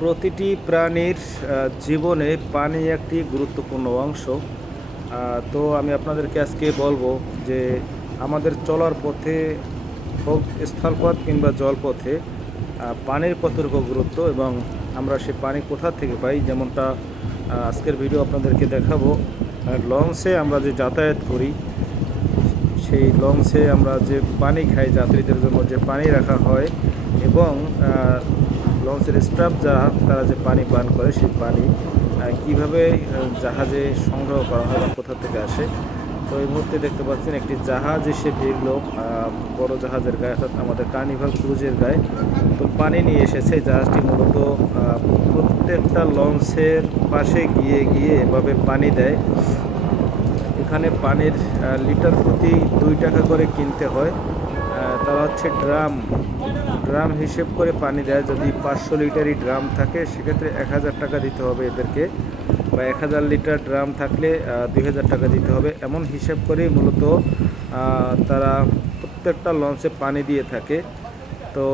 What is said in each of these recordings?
প্রতিটি প্রাণীর জীবনে পানি একটি গুরুত্বপূর্ণ অংশ। তো আমি আপনাদেরকে আজকে বলবো যে আমাদের চলার পথে হোক স্থলপথ কিংবা জলপথে পানির কতটুকু গুরুত্ব এবং আমরা সে পানি কোথা থেকে পাই। যেমনটা আজকের ভিডিও আপনাদেরকে দেখাবো। লঞ্চে আমরা যে যাতায়াত করি, সেই লঞ্চে আমরা যে পানি খাই, যাত্রীদের জন্য যে পানি রাখা হয় এবং লঞ্চের স্টাফ যারা তারা যে পানি পান করে, সেই পানি কিভাবে জাহাজে সংগ্রহ করা হয় বা কোথা থেকে আসে। তো এই মুহূর্তে দেখতে পাচ্ছেন একটি জাহাজ এসে ভিড়লো বড় জাহাজের গায়ে, অর্থাৎ আমাদের কার্নিভাল ক্রুজের গায়ে। তো পানি নিয়ে এসেছে। জাহাজটি মূলত প্রত্যেকটা লঞ্চের পাশে গিয়ে গিয়ে এভাবে পানি দেয়। এখানে পানির লিটার প্রতি 2 টাকা করে কিনতে হয়। তারা হচ্ছে ড্রাম হিসেব করে পানি দেয়। যদি 500 লিটারই ড্রাম থাকে সেক্ষেত্রে 1000 টাকা দিতে হবে এদেরকে, বা 1000 লিটার ড্রাম থাকলে 2000 টাকা দিতে হবে। এমন হিসাব করেই মূলত তারা প্রত্যেকটা লঞ্চে পানি দিয়ে থাকে। তো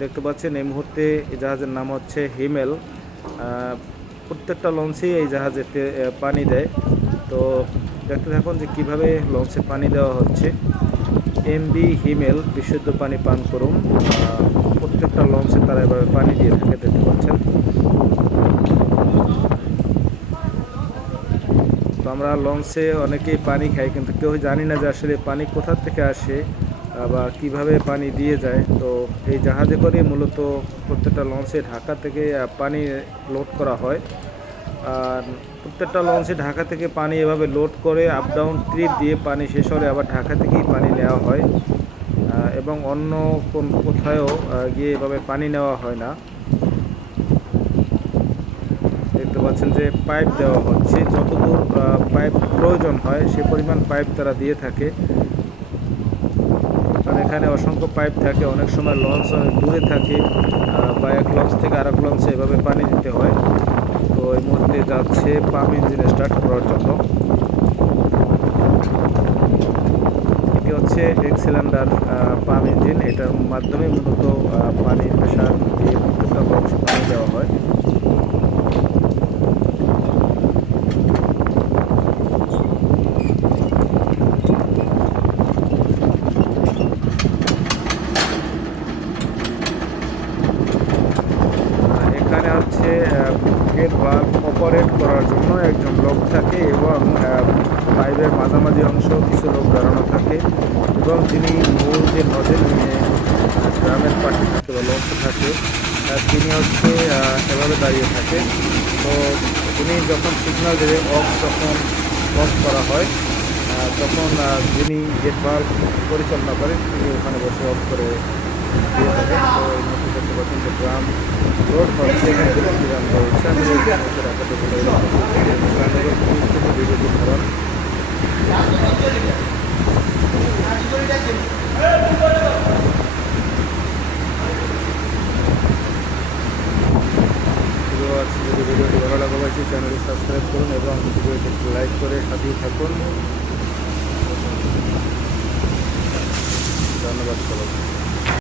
দেখতে পাচ্ছেন এই মুহূর্তে এই জাহাজের নাম হচ্ছে হিমেল। প্রত্যেকটা লঞ্চেই এই জাহাজেতে পানি দেয়। তো দেখতে থাকুন যে কীভাবে লঞ্চে পানি দেওয়া হচ্ছে। এমভি হিমেল, বিশুদ্ধ পানি পান করুন। প্রত্যেকটা লঞ্চে তারা এভাবে পানি দিয়ে থাকে, দেখতে পাচ্ছেন। তো আমরা লঞ্চে অনেকেই পানি খাই, কিন্তু কেউ জানি না যে আসলে পানি কোথা থেকে আসে বা কিভাবে পানি দিয়ে যায়। তো এই জাহাজে করে মূলত প্রত্যেকটা লঞ্চে ঢাকা থেকে পানি লোড করা হয়। আর প্রত্যেকটা লঞ্চে ঢাকা থেকে পানি এভাবে লোড করে আপ ডাউন ট্রিপ দিয়ে পানি শেষ হলে আবার ঢাকা থেকেই পানি নেওয়া হয় এবং অন্য কোথাও গিয়ে এভাবে পানি নেওয়া হয় না। দেখতে পাচ্ছেন যে পাইপ দেওয়া হচ্ছে, যতদূর পাইপ প্রয়োজন হয় সে পরিমাণ পাইপ তারা দিয়ে থাকে। কারণ এখানে অসংখ্য পাইপ থাকে, অনেক সময় লঞ্চ অনেক দূরে থাকে বা এক লঞ্চ থেকে আরেক লঞ্চে এভাবে পানি দিতে হয়। তো এই মুহূর্তে যাচ্ছে পাম্প ইঞ্জিন স্টার্ট করার জন্য। এটি হচ্ছে এক সিলিন্ডার পাম্প ইঞ্জিন। এটার মাধ্যমে মূলত পানির প্রেশার দিয়ে প্রত্যেকটা লঞ্চে পানি দেওয়া হয়। এখানে হচ্ছে গেট ভালভ অপারেট করার জন্য একজন লোক থাকে এবং পাইপের মাঝামাঝি অংশ কিছু লোক দাঁড়ানো থাকে এবং যিনি মূল যে নজেল নিয়ে গ্রামের পাশে থাকে বা লঞ্চে থাকে, তিনি হচ্ছে এভাবে দাঁড়িয়ে থাকে। তো তিনি যখন সিগন্যাল দেবে যখন অফ করা হয়, তখন যিনি গেট ভালভ পরিচালনা করেন তিনি ওখানে বসে অফ করে দিয়ে থাকেন। তো এই মধ্যে দেখতে পাচ্ছেন যে ড্রাম লোড হচ্ছে, এখানে দুটি ড্রাম রয়েছে। আমি রাখাতে বলে ভিডিওটি ধরান। যদি ভিডিওটি ভালো লাগে অবশ্যই চ্যানেলটি সাবস্ক্রাইব করুন এবং ভিডিওটি লাইক করে সাথেই থাকুন। ধন্যবাদ সবাইকে।